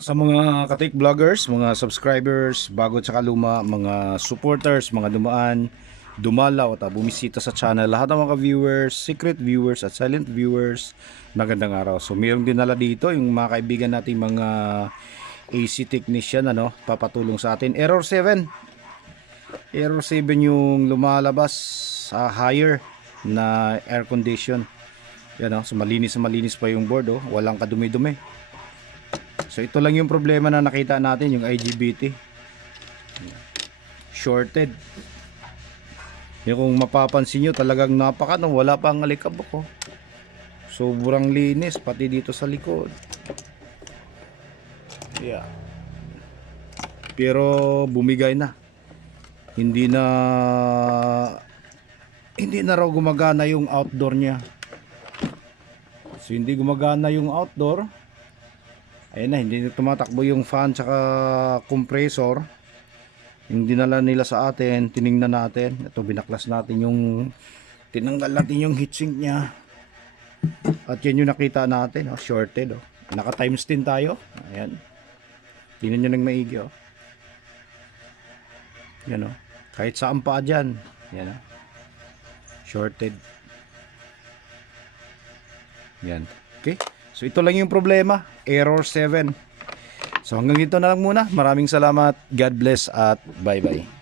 Sa mga katik vloggers, mga subscribers, bago at saka luma, mga supporters, mga dumaan, dumalaw at bumisita sa channel, lahat ng mga viewers, secret viewers at silent viewers, magandang araw. So mayroong dinala dito yung mga kaibigan nating mga AC technician, papatulong sa atin. Error 7 yung lumalabas sa higher na air condition. Yan, so malinis na malinis pa yung board, walang kadumi-dumi. So ito lang yung problema na nakita natin, yung IGBT shorted. Yung kung mapapansin nyo, talagang wala pang alikabok, sobrang linis pati dito sa likod. Yeah. Pero bumigay na. Hindi na raw gumagana yung outdoor niya. So hindi gumagana yung outdoor. Ayun na, hindi na tumatakbo yung fan tsaka compressor. Yung dinala nila sa atin, tiningnan natin. Ito, binaklas natin tinanggal natin yung heatsink nya. At yan yung nakita natin, shorted. Naka times 10 tayo. Ayan. Tingnan nyo nang maigi. Yan, kahit saan pa dyan. Yan, shorted. Yan. Okay. So ito lang yung problema, error 7. So hanggang dito na lang muna. Maraming salamat. God bless at bye bye.